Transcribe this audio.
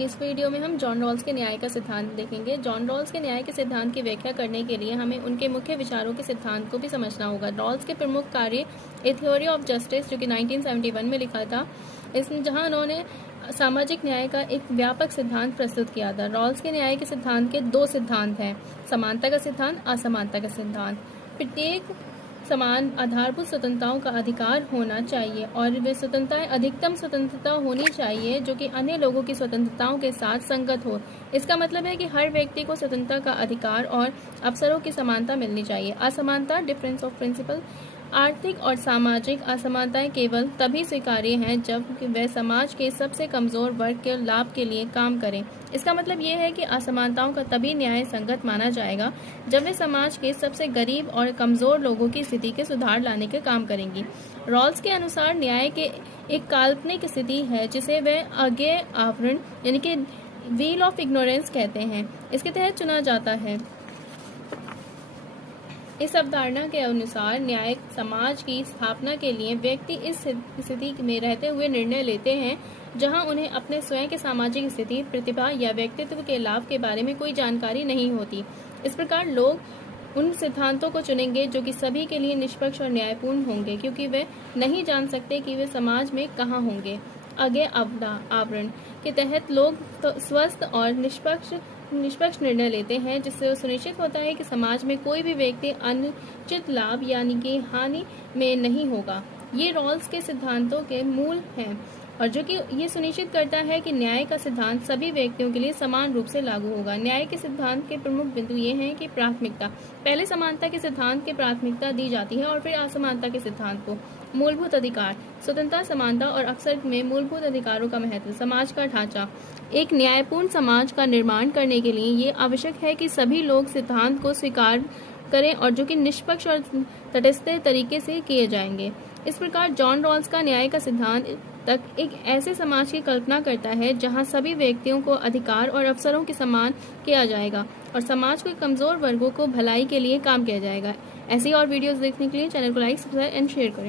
इस वीडियो में हम जॉन रॉल्स के न्याय का सिद्धांत देखेंगे। जॉन रॉल्स के न्याय के सिद्धांत की व्याख्या करने के लिए हमें उनके मुख्य विचारों के सिद्धांत को भी समझना होगा। रॉल्स के प्रमुख कार्य ए थ्योरी ऑफ जस्टिस, जो कि 1971 में लिखा था, इसमें जहां उन्होंने सामाजिक न्याय का एक व्यापक सिद्धांत प्रस्तुत किया था। रॉल्स के न्याय के सिद्धांत के दो सिद्धांत हैं, समानता का सिद्धांत, असमानता का सिद्धांत। प्रत्येक समान आधारभूत स्वतंत्रताओं का अधिकार होना चाहिए और वे स्वतंत्रताएं अधिकतम स्वतंत्रता होनी चाहिए जो कि अन्य लोगों की स्वतंत्रताओं के साथ संगत हो। इसका मतलब है कि हर व्यक्ति को स्वतंत्रता का अधिकार और अवसरों की समानता मिलनी चाहिए। असमानता, डिफरेंस ऑफ प्रिंसिपल। आर्थिक और सामाजिक असमानताएं केवल तभी स्वीकार्य हैं जब वे समाज के सबसे कमजोर वर्ग के लाभ के लिए काम करें। इसका मतलब ये है कि असमानताओं का तभी न्याय संगत माना जाएगा जब वे समाज के सबसे गरीब और कमजोर लोगों की स्थिति के सुधार लाने के काम करेंगी। रॉल्स के अनुसार न्याय के एक काल्पनिक स्थिति है जिसे वे अज्ञेय आवरण यानी कि व्हील ऑफ इग्नोरेंस कहते हैं। इसके तहत चुना जाता है। इस अवधारणा के अनुसार न्यायिक समाज की स्थापना के लिए व्यक्ति इस स्थिति में रहते हुए निर्णय लेते हैं जहां उन्हें अपने स्वयं के सामाजिक स्थिति, प्रतिभा या व्यक्तित्व के लाभ के बारे में कोई जानकारी नहीं होती। इस प्रकार लोग उन सिद्धांतों को चुनेंगे जो कि सभी के लिए निष्पक्ष और न्यायपूर्ण होंगे, क्योंकि वे नहीं जान सकते कि वे समाज में कहाँ होंगे। अज्ञेय आवरण के तहत लोग तो स्वस्थ और निष्पक्ष निर्णय लेते हैं, जिससे सुनिश्चित होता है कि समाज में कोई भी व्यक्ति अनुचित लाभ यानी कि हानि में नहीं होगा। ये रॉल्स के सिद्धांतों के मूल हैं और जो कि ये सुनिश्चित करता है कि न्याय का सिद्धांत सभी व्यक्तियों के लिए समान रूप से लागू होगा। न्याय के सिद्धांत के प्रमुख बिंदु ये हैं कि प्राथमिकता, पहले समानता के सिद्धांत के प्राथमिकता दी जाती है और फिर असमानता के सिद्धांत को। मूलभूत अधिकार, स्वतंत्रता, समानता और अवसर में मूलभूत अधिकारों का महत्व। समाज का ढांचा, एक न्यायपूर्ण समाज का निर्माण करने के लिए ये आवश्यक है कि सभी लोग सिद्धांत को स्वीकार करें और जो कि निष्पक्ष और तटस्थ तरीके से किए जाएंगे। इस प्रकार जॉन रॉल्स का न्याय का सिद्धांत तक एक ऐसे समाज की कल्पना करता है जहां सभी व्यक्तियों को अधिकार और अवसरों के समान किया जाएगा और समाज के कमजोर वर्गों को भलाई के लिए काम किया जाएगा। ऐसी और वीडियोस देखने के लिए चैनल को लाइक, सब्सक्राइब एंड शेयर करें।